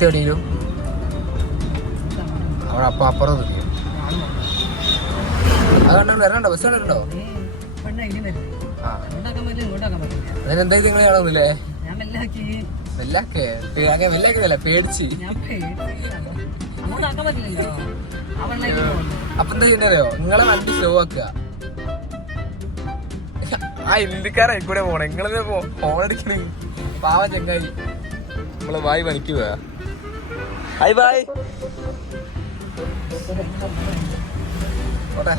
നിർത്തി എവിടെയും അവിടെ അപ്പം അപ്പുറം നിർത്തി. അത് കണ്ടോ വരണോ? ബസ് കണ്ടോ? അതിനെന്തായി നിങ്ങൾ കാണുന്നില്ലേ? വെല്ലാക്കിയതല്ല, പേടിച്ച്. അപ്പൊ എന്താ ചെയ്യണ്ടോ? നിങ്ങളെ വണ്ടി സ്ലോ ആക്കുക. ആ ഇന്ത്യക്കാരായി കൂടെ പോണേ. നിങ്ങളെ ഫോണടിക്കണേ പാവ ചെങ്ങായി. നമ്മളെ ബായ് പണിക്കുക. Hi bye. ഓട്ടെ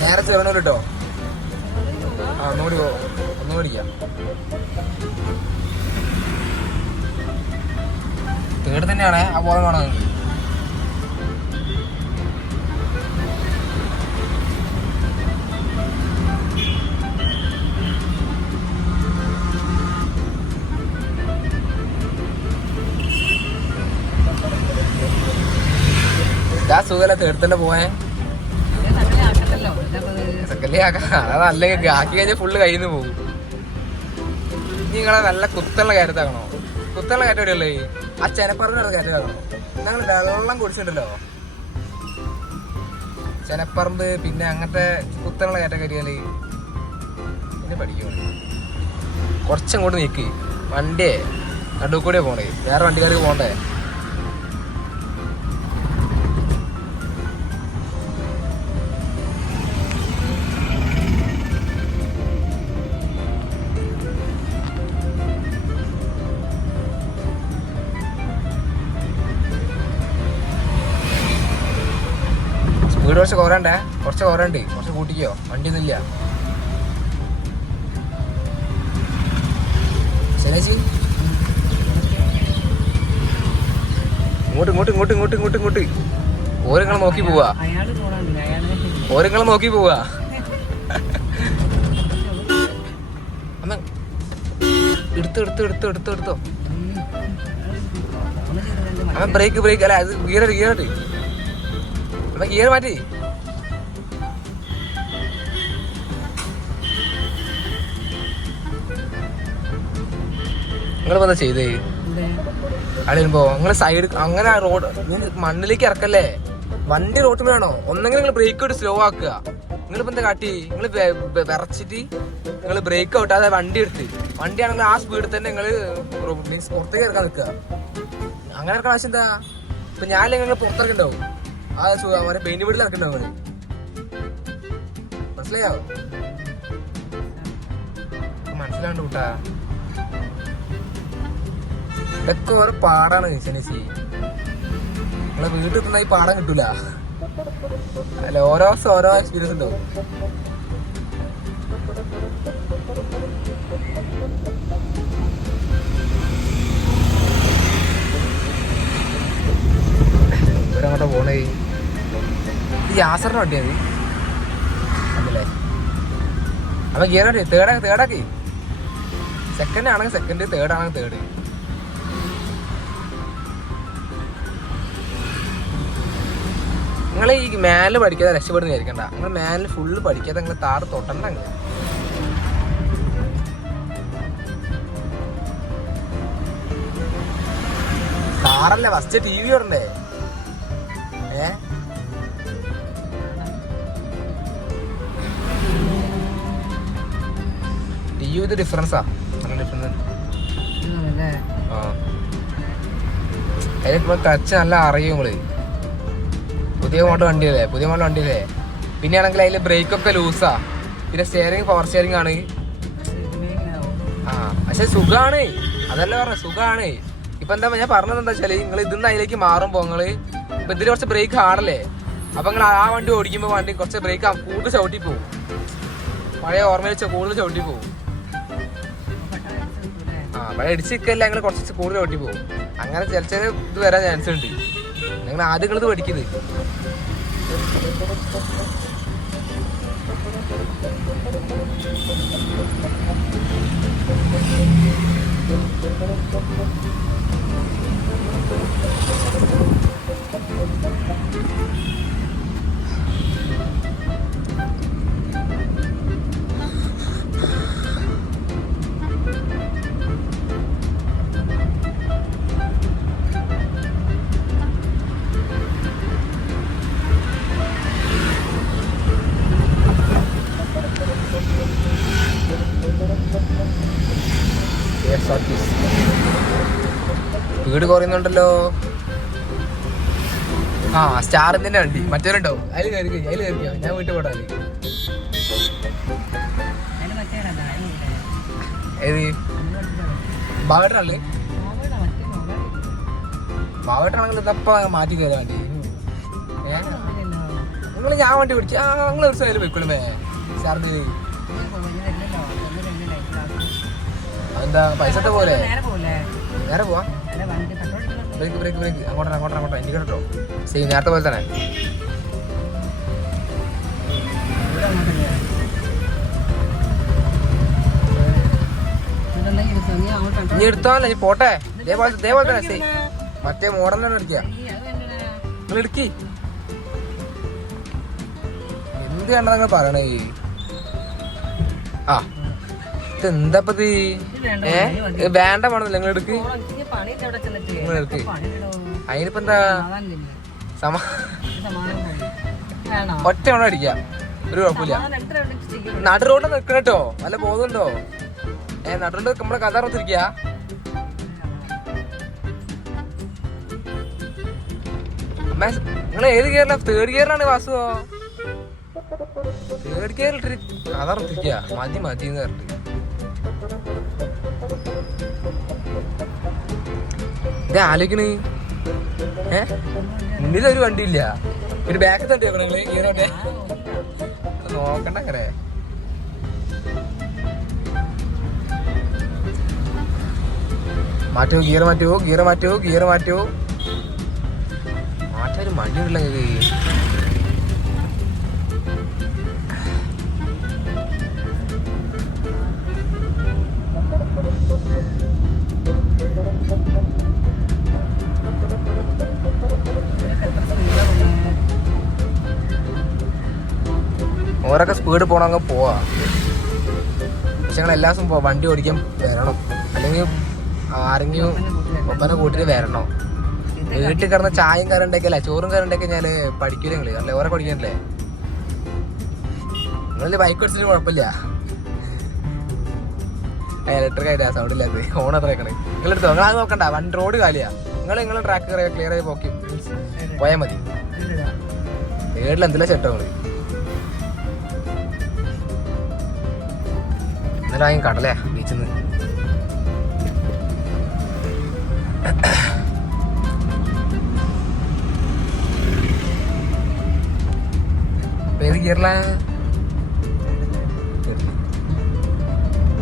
നേരെ ചേർന്നൂർ കേട്ടോ. ആ ഒന്നുകൂടി ഒന്നുകൂടിക്കാം. തേട് തന്നെയാണ് ആ ബോധം കാണാൻ. ഇതാ സുഖല്ല തേടത്തന്നെ പോയേ. സെക്കൻഡ് അതല്ലെങ്കിൽ ആക്കി കഴിഞ്ഞാൽ ഫുള്ള് കയ്യിൽ നിന്ന് പോകും. നിങ്ങളെ നല്ല കുത്തുള്ള കയറ്റത്താക്കണോ? കുത്തുള്ള കയറ്റം എവിടെയല്ലേ? ആ ചെനപ്പറമ്പിനടുത്ത് കയറ്റത്താക്കണോ? ഞങ്ങൾ വെള്ളം കുടിച്ചിട്ടുണ്ടല്ലോ ചെനപ്പറമ്പ്. പിന്നെ അങ്ങനത്തെ കുത്തുള്ള കയറ്റം കയറിയാല് പിന്നെ പഠിക്കും. കുറച്ചങ്ങോട്ട് നീക്ക്. വണ്ടിയെ നടുവ് കൂടെ പോണേ, വേറെ വണ്ടിക്കാർക്ക് പോണ്ടേ. വീട് കുറച്ച് കുറയണ്ടേ? കുറച്ച് കുറയണ്ട്. കുറച്ച് കൂട്ടിക്കോ. വണ്ടി ഒന്നുമില്ല. ശരിയേച്ചി ഇങ്ങോട്ട് ഇങ്ങോട്ട് ഇങ്ങോട്ട് ഇങ്ങോട്ട് ഇങ്ങോട്ട് ഇങ്ങോട്ട് ഓരങ്ങളെ നോക്കി പോവാ. ഓരങ്ങളെ നോക്കി പോവാ. അമ്മ എടുത്തോ എടുത്തോ എടുത്തോ എടുത്തോ എടുത്തോ. അമ്മ ബ്രേക്ക് ബ്രേക്ക് അല്ല, അത് ഗിയർ ഗിയർ ഗിയർ മാറ്റി. നിങ്ങളിപ്പോ എന്താ ചെയ്തേ? അവിടെ വരുമ്പോ നിങ്ങള് സൈഡ് അങ്ങനെ റോഡ് മണ്ണിലേക്ക് ഇറക്കല്ലേ. വണ്ടി റോട്ടിൽ വേണോ? ഒന്നെങ്കിൽ നിങ്ങൾ ബ്രേക്ക് ഔട്ട് സ്ലോ ആക്കുക. നിങ്ങളിപ്പോ എന്താ കാട്ടി? നിങ്ങൾ വിറച്ചിട്ട് നിങ്ങൾ ബ്രേക്ക് ഔട്ട് അതായത് വണ്ടി എടുത്ത് വണ്ടിയാണെങ്കിൽ ആ സ്പീഡിൽ തന്നെ നിങ്ങൾ മീൻസ് പുറത്തേക്ക് ഇറക്കാൻ നിൽക്കുക. അങ്ങനെ ഇറക്കാൻ ആവശ്യം എന്താ? ഇപ്പൊ ഞാനില്ലെങ്കിൽ നിങ്ങൾ പുറത്തിറക്കുണ്ടാവും. ആ അവരെ പെയിന്റ് വീട്ടിൽ ഇറക്കുന്നുണ്ടാവും. മനസ്സിലായോ? മനസ്സിലാണ്ട് കൂട്ടാ. ഇതൊക്കെ ഓരോ പാടാണ് ശനിശി. നിങ്ങളെ വീട്ടിൽ എത്തുന്ന ഈ പാടം കിട്ടൂല. അല്ല ഓരോ ദിവസം ഓരോ എക്സ്പീരിയൻസ് ഉണ്ടാവും. ഇവരങ്ങോട്ടാ പോണേ? ഈ യാസറിന്റെ വണ്ടിയത് അതല്ലേ? അപ്പൊ ഗിയർ വണ്ടി തേർഡാക്കി. സെക്കൻഡ് ആണെങ്കിൽ സെക്കൻഡ്, തേർഡ് ആണെങ്കിൽ തേർഡ്. നിങ്ങൾ ഈ മാനിൽ പഠിക്കാതെ രക്ഷപ്പെടുന്ന വിചാരിക്കണ്ട. നിങ്ങൾ മാനിൽ ഫുള്ള് പഠിക്കാതെ നിങ്ങൾ താറ് തൊട്ടണ്ട. താറല്ല ഫസ്റ്റ് ടി വി ഇടണ്ടേ? ടി വി ഇത് ഡിഫറൻസാ. അതിലിപ്പോ ടച്ച് നല്ല അറിയും നിങ്ങള്. പുതിയ മോഡൽ വണ്ടിയല്ലേ. പിന്നെ ആണെങ്കിൽ അതിൽ ബ്രേക്കൊക്കെ ലൂസാ. പിന്നെ സ്റ്റിയറിംഗ് പവർ സ്റ്റിയറിംഗ് ആണ്. ആ പക്ഷെ സുഖാണ്. അതല്ല പറഞ്ഞ സുഖാണ്. ഇപ്പൊ എന്താ ഞാൻ പറഞ്ഞത് എന്താ വെച്ചാല്, നിങ്ങൾ ഇതിന്ന് അതിലേക്ക് മാറുമ്പോ നിങ്ങള് ഇപ്പൊ ഇതിൽ കുറച്ച് ബ്രേക്ക് ഹാർഡല്ലേ. അപ്പൊ നിങ്ങൾ ആ വണ്ടി ഓടിക്കുമ്പോ വണ്ടി കുറച്ച് ബ്രേക്ക് കൂടുതൽ ചവിട്ടി പോകും. പഴയ ഓർമ്മ വെച്ച കൂടുതൽ ചവിട്ടി പോകും. ആ പഴയ ഇടിച്ച് നിൽക്കല്ല, നിങ്ങൾ കുറച്ച് കൂടുതൽ ചവിട്ടി പോകും. അങ്ങനെ ചില ഇത് വരാൻ ചാൻസ് ഉണ്ട്. നിങ്ങൾ ആദ്യം നിങ്ങളിത് പഠിക്കുന്നത്. സ്പീഡ് കുറയുന്നുണ്ടല്ലോ. ആ സ്റ്റാറിന്റെ വണ്ടി മറ്റവരുണ്ടോ? അതിൽ കയറിക്കോ ഞാൻ വീട്ടിൽ പോട്ടാല്. ഏത് ബാവേട്ടനല്ലേ? ബാവേട്ടനാണെങ്കിൽ ഇതപ്പ മാറ്റി കയറാൻ വണ്ടി. നിങ്ങൾ ഞാൻ വണ്ടി പിടിച്ചു. നിങ്ങൾ ഒരു സൈഡിൽ പോയിക്കോളുമേ സ്റ്റാറിന്റെ. എന്താ പൈസത്തെ പോലെ നേരെ പോവാ. ബ്രേക്ക് അങ്ങോട്ടോ എനിക്ക് കേട്ടോ. സെയിം നേരത്തെ പോലെ തന്നെ. ഇനി എടുത്തോല്ല, നീ പോട്ടെ. ഇതേപോലെ തന്നെ സെയിം മറ്റേ മോഡൽ തന്നെ എടുക്കുക. നിങ്ങൾ എടുക്കി എന്ത് കണ്ടതങ്ങ് പറയണേ. ആ ഇതെന്താപ്പത്? വേണ്ട വേണമെന്നില്ല, നിങ്ങൾ എടുക്ക്. നിങ്ങൾ എടുക്ക്. അതിനിപ്പോ എന്താ ഒറ്റ വേണം അടിക്കുക, ഒരു കുഴപ്പമില്ല. നടു റോഡ് നിൽക്കണട്ടോ, നല്ല ബോധമുണ്ടോ? നടുണ്ട് നമ്മളെ കഥ അറിഞ്ഞിരിക്കുക. നിങ്ങൾ ഏത് ഗിയറിലാ? തേർഡ് ഗിയറിലാണ് വാസുവോ? തേർഡ് ഗിയറിലിട്ട് കഥ അറിഞ്ഞിരിക്കുക. മതി എന്ന് പറഞ്ഞിട്ട് ഇത് ആലോചിക്കണ്. മുന്നിലൊരു വണ്ടിയില്ല, ഒരു ബാക്ക് തട്ടി വെക്കണേ ഗിയറോട്ടെ. നോക്കണ്ട കരേ. മാറ്റോ ഗിയർ മാറ്റോ. മാറ്റാൻ മടി ഉള്ള ഇത്. ഓരൊക്കെ സ്പീഡ് പോണങ്ങ് പോവാ. പക്ഷെ ഞങ്ങൾ എല്ലാ ദിവസവും വണ്ടി ഓടിക്കാൻ വരണം, അല്ലെങ്കിൽ ആരെങ്കിലും ഒപ്പനെ കൂട്ടിട്ട് വരണം. വീട്ടിൽ കിടന്ന ചായയും കറി ഉണ്ടാക്കിയല്ലേ, ചോറും കറി ഉണ്ടാക്കി കഴിഞ്ഞാല് പഠിക്കൂല നിങ്ങള്. അല്ലെ ഓരോ പഠിക്കാനല്ലേ? നിങ്ങള് ബൈക്ക് ഓടിച്ചിട്ട് കുഴപ്പമില്ല. ഇലക്ട്രിക് ആയിട്ടാ സൗണ്ട് ഇല്ലാത്ത ഓൺ അത്ര വെക്കണേ. നിങ്ങളെടുത്തോ, നിങ്ങൾ അത് നോക്കണ്ട. വണ്ടി റോഡ് കാലിയാ. നിങ്ങളെ ട്രാക്ക് ക്ലിയർ ആയി പോയാൽ മതി. വീട്ടിൽ എന്തെല്ലാം ചേട്ടോ നിങ്ങള് ഇന്നലെ കടലയാ ബീച്ചിൽ നിന്ന്. ഏത് ഗിയറിലാ?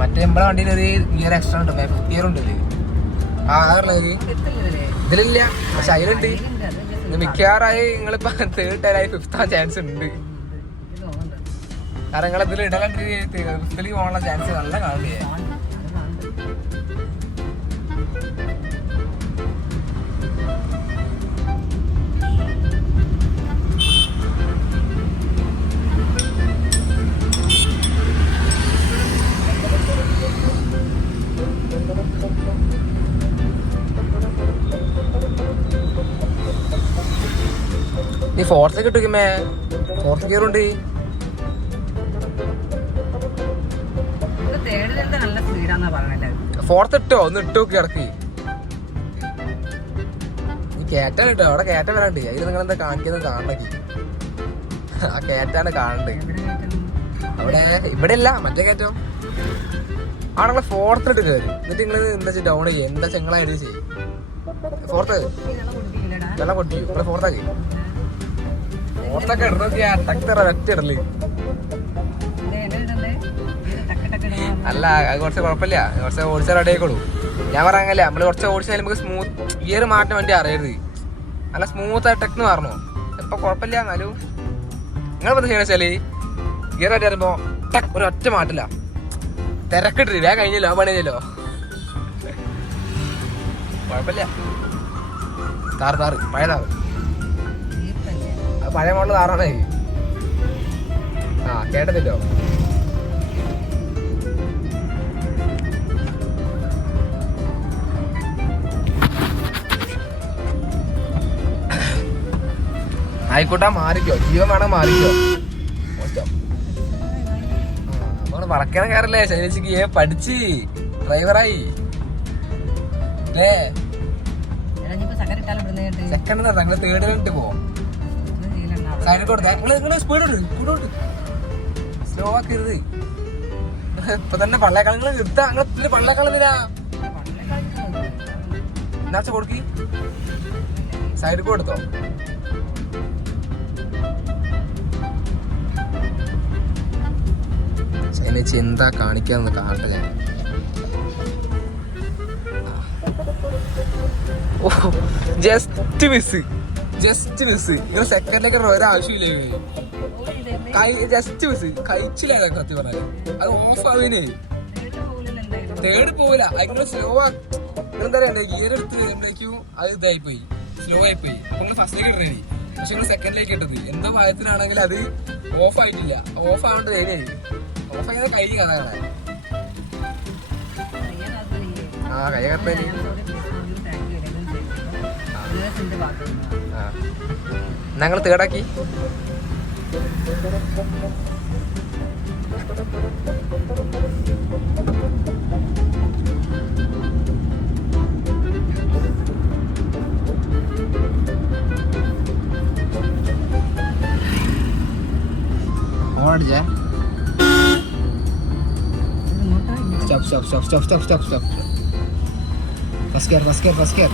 മറ്റേ നമ്മളെ വണ്ടിയിൽ ഒരു ഗിയർ എക്സ്ട്രാ ഉണ്ട്, ഗിയർ ഉണ്ട് ഇതിലില്ല. പക്ഷെ അതിലുണ്ട്. മിക്കവാറായി നിങ്ങളിപ്പോ തേർഡ് ടൈലായി ഫിഫ്ത്ത് ആവാൻ ചാൻസ് ഉണ്ട്. കാരണം നിങ്ങൾ ഇതിൽ ഇടകണ്ടി ഫിഫ്ത്തിലേക്ക് പോകാനുള്ള ചാൻസ് നല്ല കാണില്ലേ. നീ ഫോർത്ത് കിട്ടുമേ, ഫോർത്ത് ഗിയർ ഉണ്ട്. ഫോർത്ത് ഇട്ടോ, ഒന്ന് ഇട്ട് നോക്കി കിടക്ക്. നീ കേറ്റാൻ കിട്ടോ, അവിടെ കേറ്റം വരാണ്ട്. അതിൽ നിങ്ങൾ എന്താ കാണിക്കുന്നത് കാണണമെങ്കിൽ ആ കേറ്റാണ് കാണണ്ട്. അവിടെ ഇവിടെ ഇല്ല, മറ്റേ കയറ്റം അവിടെ നിങ്ങൾ ഫോർത്ത് ഇട്ട് കയറി. എന്നിട്ട് നിങ്ങൾ എന്താ വെച്ചാൽ ഡൗൺ ചെയ്യും. എന്താ ചെങ്ങളായിട്ട് ചെയ്യും. ഫോർത്ത് വെള്ളം കൊട്ടിയോ നിങ്ങൾ ഫോർത്താക്കി. ഫോർത്തൊക്കെ ഇടണോക്കിയാ ടക്തറ ഒറ്റ ഇടല്. അല്ല അത് കുറച്ച് കുഴപ്പമില്ല, കുറച്ച് ഓടിച്ചാൽ റെഡി ആയിക്കോളൂ. ഞാൻ പറയാങ്ങല്ലേ, നമ്മള് കുറച്ച് ഓടിച്ചാൽ നമുക്ക് സ്മൂത്ത് ഗിയർ മാറ്റാൻ വേണ്ടി അറിയരുത്. നല്ല സ്മൂത്ത് ആയിട്ട് ടെക്ന്ന് മാറണോ ഇപ്പൊ കുഴപ്പമില്ല. എന്നാലും നിങ്ങളിപ്പോ എന്താ ചെയ്യണ വെച്ചാല് ഗിയർ ആയിട്ട് വരുമ്പോ ടക്ക് ഒരു ഒറ്റ മാറ്റില്ല, തിരക്കിട്ടില്ല. ഞാൻ കഴിഞ്ഞല്ലോ, ആ പണിയല്ലോ, കുഴപ്പമില്ല. താറ് പഴയ താറ്, പഴയ മോഡൽ താറാണേ. ആ കേട്ടതില്ലോ. ആയിക്കോട്ടെ, മാറിക്കോ. ജീവൻ വേണം, മാറിക്കോ. നമ്മള് വളക്കണ കയറല്ലേ ശൈലജിക്ക് പഠിച്ച് ഡ്രൈവറായി അല്ലേ. സെക്കൻഡ് നിങ്ങൾ തേർഡിലിട്ട് പോവാം. സൈഡിൽ കൊടുത്താ നിങ്ങൾ സ്പീഡ് സ്ലോ ആക്കരുത്. ഇപ്പൊ തന്നെ പള്ളേക്കളങ്ങൾ എടുത്താ നിങ്ങൾ പള്ളേക്കളന്നില്ല എന്നാച്ച കൊടുക്കി സൈഡിൽ കൊടുത്തോ. ശൈനേച്ചി എന്താ കാണിക്കാന്ന് കാണട്ടെ ഞാൻ. ഓ ജസ്റ്റ് മിസ് നിങ്ങൾ സെക്കൻഡിലേക്ക് ഒരാവശ്യമില്ല. ജസ്റ്റ് മിസ് കഴിച്ചില്ല സത്യം പറഞ്ഞാല്. അത് ഓഫ് ആവിന് തേർഡ് പോവില്ല. നിങ്ങൾ സ്ലോ നിങ്ങളെന്താ പറയാ ഗിയർ എടുത്ത് വരുമ്പോഴേക്കും അത് ഇതായി പോയി, സ്ലോ ആയി പോയി. അപ്പൊ നിങ്ങൾ ഫസ്റ്റിലേക്ക് ഇടണേ, പക്ഷെ നിങ്ങൾ സെക്കൻഡിലേക്ക് ഇട്ടത് എന്തോ ഭയത്തിനാണെങ്കിൽ അത് ഓഫ് ആയിട്ടില്ല. ഓഫ് ആവേണ്ട ധൈര്യമായി. ഓഫ് ആയത് കഴിഞ്ഞ കഥ കാണാൻ. ആ കൈ കത്തനി ഞങ്ങൾ തേടാക്കി. ഓടിച്ചേ stop. First gear.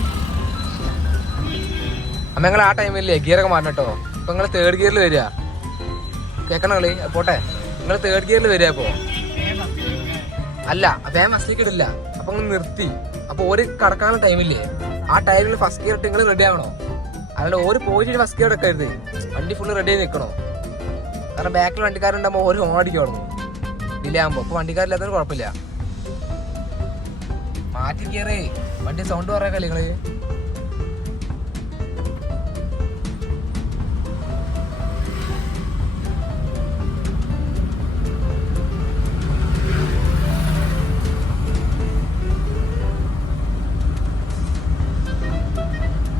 അമ്മ ഞങ്ങൾ ആ ടൈമില്ലേ ഗിയറൊക്കെ മാറണം കേട്ടോ. ഇപ്പൊ നിങ്ങൾ തേർഡ് ഗിയറിൽ വരിക. കേൾക്കണ കളി പോട്ടെ. നിങ്ങൾ തേർഡ് ഗിയറിൽ വരിക. അപ്പോ അല്ല വേഗം ഫസ്റ്റിലേക്ക് ഇടില്ല. അപ്പൊ നിങ്ങൾ നിർത്തി. അപ്പൊ ഒരു കടക്കാനുള്ള ടൈമില്ലേ, ആ ടൈമിൽ ഫസ്റ്റ് ഗിയർ ഇട്ട് നിങ്ങൾ റെഡി ആവണോ. അല്ലാണ്ട് ഒരു പോയിട്ട് ഫസ്റ്റ് ഗിയർ എടുക്കരുത്. വണ്ടി ഫുള്ള് റെഡി ആയി നിൽക്കണോ. കാരണം ബാക്കിൽ വണ്ടിക്കാരുണ്ടാകുമ്പോൾ ഒരു ഓടിക്ക് തുടങ്ങും ഡിലേ ആകുമ്പോ. അപ്പൊ വണ്ടിക്കാരില്ലാത്തതിന് കുഴപ്പമില്ല. മാറ്റി കയറേ വണ്ടി സൗണ്ട് പറയാ കളികള്.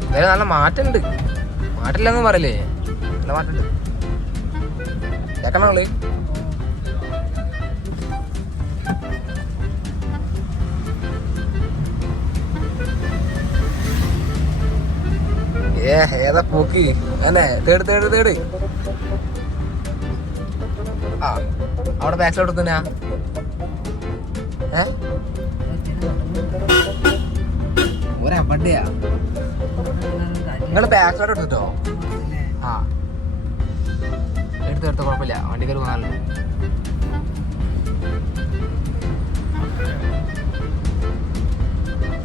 എന്തായാലും നല്ല മാറ്റമുണ്ട്. മാറ്റില്ലെന്ന് പറയല്ലേ, നല്ല മാറ്റമുണ്ട്. കേൾക്കണ കളി. ഏതാ പോക്ക് അല്ലേ. തേട് ആ അവിടെ ബാക്കിലോട്ട് തന്നെയാ. ഒരബഡയാ. നിങ്ങൾ ബാക്കിലോട്ട് എടുത്തിട്ടോ. ആ എടുത്തോ കുഴപ്പമില്ല. വണ്ടിക്കാർ പോകാനല്ലോ.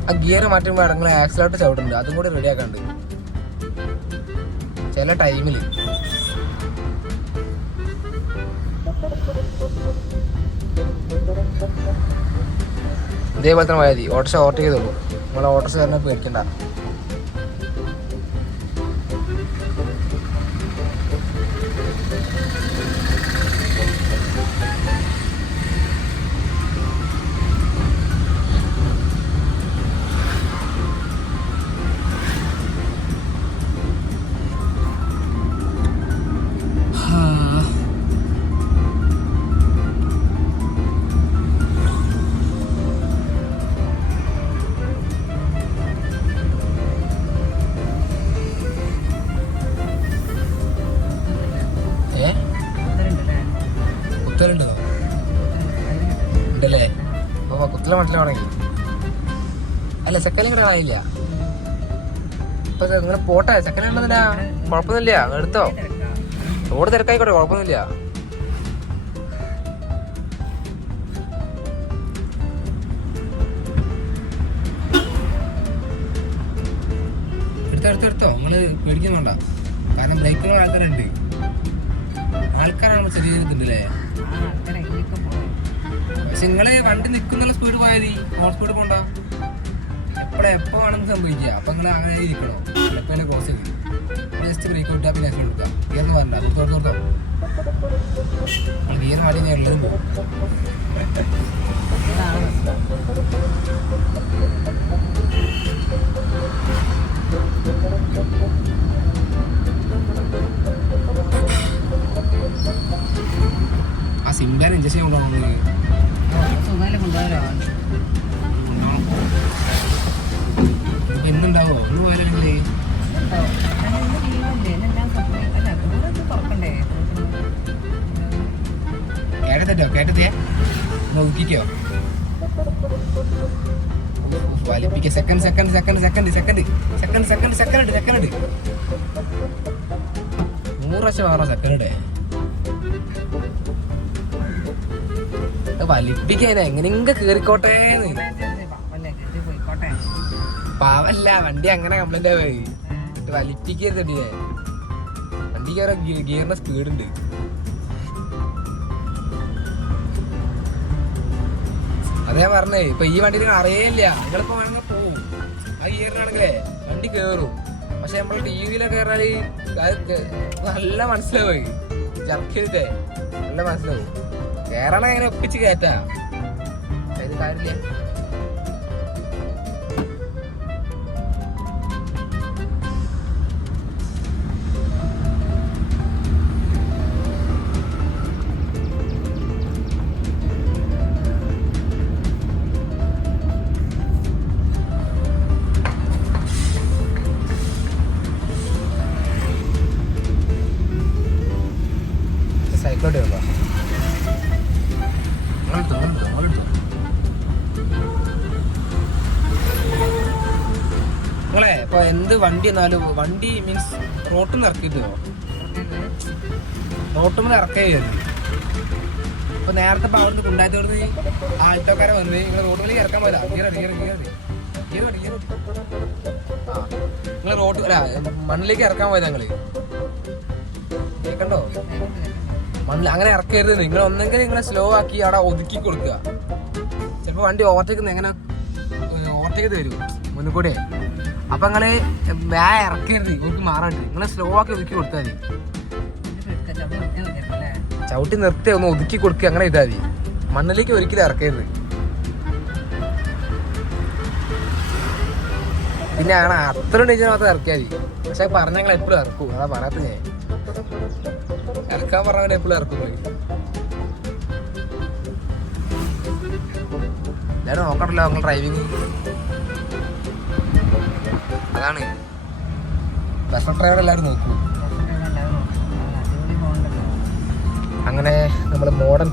ആ ഗിയർ മാറ്റുമ്പോൾ നിങ്ങൾ ആക്സിലേറ്റർ ചവിട്ടുണ്ട്, അതും കൂടി റെഡി ആക്കാണ്ട് ചില ടൈമില്. ഇതേപോലെ തന്നെ പോയാൽ മതി. ഓട്ടോറിക്ഷ ഓവർടേക്ക് ചെയ്തോളൂ. നമ്മളെ ഓട്ടോറിക്ഷക്കാരനെ പേടിക്കണ്ട. ഉണ്ടല്ലേ. അപ്പൊ കുത്തല മനസ്സിലാവണമെങ്കിൽ അല്ല സെക്കൻഡ് കൂടെ ആയില്ല. ഇപ്പൊ നിങ്ങൾ പോട്ടെ. സെക്കൻഡ് ഉണ്ടെന്നില്ല, കുഴപ്പമൊന്നുമില്ല. എടുത്തോ. റോഡ് തിരക്കായിക്കോട്ടെ, കുഴപ്പമൊന്നുമില്ല. എടുത്തോ നിങ്ങള് പേടിക്കുന്നുണ്ട. കാരണം ബ്രേക്കുള്ള ആൾക്കാരുണ്ട്. ആൾക്കാരാണ് ചെറിയ ഇതുണ്ടല്ലേ. പക്ഷെ നിങ്ങള് വണ്ടി നിൽക്കുന്ന സ്പീഡ് പോയാൽ മതി. ഓവർ സ്പീഡ് പോണ്ട. എപ്പോ വേണമെന്ന് സംഭവിക്കുക. അപ്പൊ നിങ്ങൾ അങ്ങനെ ഇരിക്കണോ. എപ്പോഴും ക്രോസ് ചെയ്ത് ജസ്റ്റ് ബ്രേക്ക് വിട്ടാൽ പിന്നെ ആക്ഷൻ കൊടുക്കാം. ഗിയർ പറഞ്ഞ തോർത്തോ ഗിയർ മാറ്റി ഞാൻ ഉള്ളത്. ആ സിംബാൻ ഇഞ്ചക്ഷൻ കൊണ്ടുപോകണം. ഇപ്പൊ എന്നുണ്ടാവോ ഒന്ന് പോയാലേ. കേട്ടതേ നോക്കിക്കോ വലിപ്പിക്ക. സെക്കൻഡ് 100 പ്രാവശ്യം വേറെ സെക്കൻഡ് വലിപ്പിക്കാ. എങ്ങനെയെങ്കിലും കേറിക്കോട്ടെ. പാവല്ല, വണ്ടി അങ്ങനെ കംപ്ലൈന്റ് ആയി. വലിപ്പിക്കരുതടിയെ. വണ്ടിക്ക് ഓരോ ഗിയറിന്റെ സ്പീഡ് ഉണ്ട്. അതേ പറഞ്ഞേ, ഇപ്പൊ ഈ വണ്ടി നിങ്ങൾ അറിയില്ല. നിങ്ങളിപ്പോ വേണമെങ്കിൽ പോവും. ആ ഗിയറിനാണെങ്കിലേ വണ്ടി കേറും. പക്ഷെ നമ്മൾ ടി വിയിലൊക്കെ കയറാല് നല്ല മനസ്സിലാവും. ചർക്ക് ചെയ്തിട്ടേ നല്ല മനസ്സിലാവും. കേറണ അങ്ങനെ ഒപ്പിച്ച് കയറ്റാ. ഇത് കാര്യമില്ല. സൈക്കിളോട്ട് വരുമ്പോ നിങ്ങളെ ഇപ്പൊ എന്ത് വണ്ടി എന്നാലും വണ്ടി മീൻസ് റോട്ടിൽ നിന്ന് ഇറക്കിട്ടോ. റോട്ടിൽ നിന്ന് ഇറക്കുകയായിരുന്നു. ഇപ്പൊ നേരത്തെ അവിടുന്ന് കുണ്ടായത്തോടുന്ന് ആൾട്ടോക്കാരെ വന്ന് നിങ്ങൾ റോഡിലേക്ക് ഇറക്കാൻ പോരാ. നിങ്ങൾ റോഡ് മണ്ണിലേക്ക് ഇറക്കാൻ പോയത് ഞങ്ങള് കേൾക്കണ്ടോ? മണ്ണിൽ അങ്ങനെ ഇറക്കരുത്. നിങ്ങൾ ഒന്നെങ്കിൽ നിങ്ങളെ സ്ലോ ആക്കി അവിടെ ഒതുക്കി കൊടുക്കുക. ചിലപ്പോൾ വണ്ടി ഓവർടേക്ക് എങ്ങനെ ഓവർടേക്ക് വരും മുന്നിൽ കൂടെ. അപ്പൊ നിങ്ങള് ഇറക്കരുത്. ഇവർക്ക് മാറാണ്ട് നിങ്ങളെ സ്ലോ ആക്കി ഒതുക്കി കൊടുത്താൽ മതി. ചവിട്ടി നിർത്തി ഒന്ന് ഒതുക്കി കൊടുക്കുക. അങ്ങനെ ചെയ്താൽ മതി. മണ്ണിലേക്ക് ഒരിക്കലും ഇറക്കരുത്. പിന്നെ ആണ് അത്ര ഡേഞ്ചർ മാത്രം ഇറക്കിയാൽ മതി. പക്ഷെ പറഞ്ഞ ഞങ്ങൾ എപ്പോഴും ഇറക്കും. അതാ പറയാത്ത ഞാൻ. ഇറക്കാൻ പറഞ്ഞവരെ എപ്പോഴും ഇറക്കും. എല്ലാവരും നോക്കണല്ലോ നിങ്ങൾ ഡ്രൈവിങ്. അതാണ് ബസ് ഡ്രൈവർ എല്ലാവരും നോക്കൂ. അങ്ങനെ നമ്മൾ മോഡൽ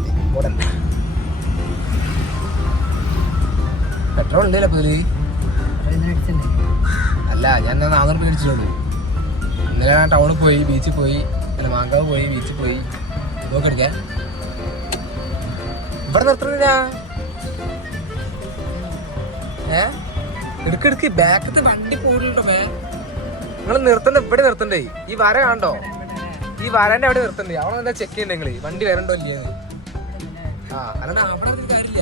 പെട്രോൾ ഉണ്ടല്ലോ ഇപ്പൊ ഇതില്. അല്ല, ഞാൻ 400 രൂപ അടിച്ചിട്ടുള്ളൂ. ഇന്നലെ ഞാൻ ടൗണിൽ പോയി, ബീച്ചിൽ പോയി, അല്ല മാങ്കാവ് പോയി, ബീച്ചിൽ പോയി. ഇതൊക്കെ അടിക്കാൻ ഇവിടെ നിർത്തണില്ല. എടുക്കെടുക്ക് ബാക്കത്തെ വണ്ടി പോയിട്ടുണ്ടോ. നിങ്ങൾ നിർത്തണ്ട. ഇവിടെ നിർത്തണ്ടേ. ഈ വര കണ്ടോ? ഈ വരന്റെ അവിടെ നിർത്തണ്ടേ. അവിടെ എന്താ ചെക്ക് ചെയ്യണ്ടേ നിങ്ങള് വണ്ടി വരണ്ടോ ഇല്ലേന്ന്. അല്ലാണ്ട് അവിടെ ഒരു കാര്യമില്ല.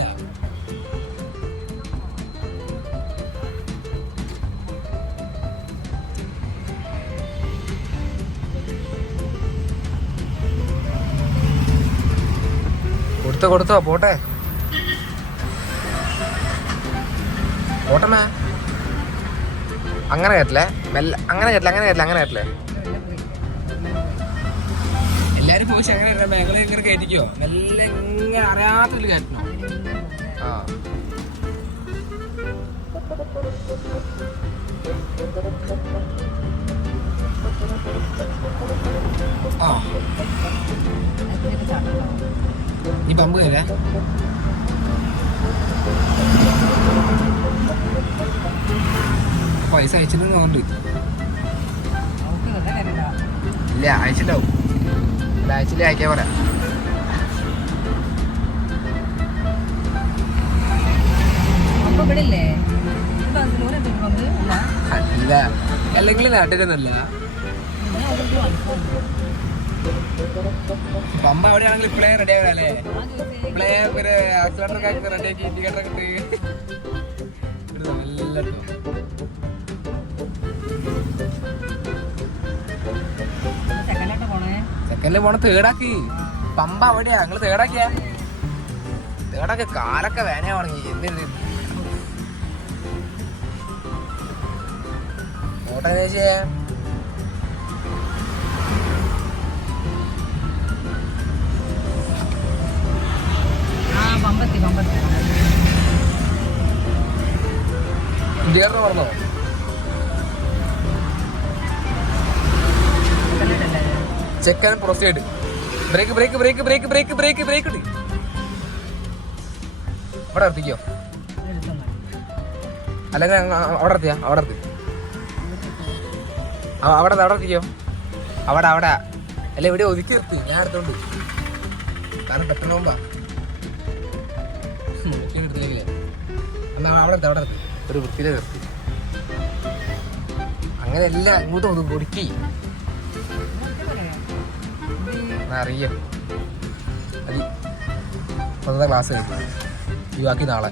കൊടുത്തോ പോട്ടെ പോട്ടമ്മേ. അങ്ങനെ കേട്ടില്ലേ? മെല്ലെ അങ്ങനെ കേട്ടില്ലേ? എല്ലാരും പോയി അങ്ങനെ മേഖല ഇങ്ങനെ കയറ്റിക്കോ. മെല്ലെ ഇങ്ങനെ അറിയാത്തൊരു കയറ്റണോ. ഈ പമ്പ് തരാ. പൈസ അയച്ചിട്ടുണ്ടെന്ന് തോന്നുന്നുണ്ട്. ഇല്ല, അയച്ചിട്ടുണ്ടാവും. അയച്ചില്ലേ അയക്കാൻ പറയാം. അല്ല, അല്ലെങ്കിൽ നാട്ടിലൊന്നുമല്ല. പമ്പ അവിടെയാണെങ്കിൽ ഇപ്പളേ റെഡി ആകാല്ലേ. ഇപ്പളേ ഒരു ആക്സിലേറ്ററൊക്കെ റെഡിയാക്കി ഇൻഡിക്കേറ്ററൊക്കെ ഇട്ട് നല്ല സെക്കൻഡിൽ പോണ തേടാക്കി. പമ്പ അവിടെയാ. നിങ്ങള് തേടാക്കിയാ കാലൊക്കെ വേനയാ തുടങ്ങി. എന്ത് ഓട്ടോശേ പറഞ്ഞോ. ചെക്കൻ proceed. Brake brake brake brake brake brake brake ഇട്. അവിടെ നിർത്തിക്കോ, അല്ലെങ്കിൽ അവിടെ നിർത്തിയാ അവിടെ നിർത്തി. അവിടെ നിർത്തിക്കോ, അവിടെ അവിടെ അല്ല ഇവിടെ ഒതുക്കി നിർത്തി. ഞാൻ എടുത്തോണ്ട് കാരണം പെട്ടെന്ന് പോകുമ്പോ എടുത്തില്ലെങ്കിലേ എന്നാ അവിടെ നിർത്തി. അവിടെ നിർത്തി ഒരു വൃത്തിയിലെ നിർത്തി. അങ്ങനെ എല്ലാം ഇങ്ങോട്ടും ഒന്ന് പൊടിക്കി അറിയാം. അത് 10 ക്ലാസ് കഴിഞ്ഞു. ഈ ബാക്കി നാളെ.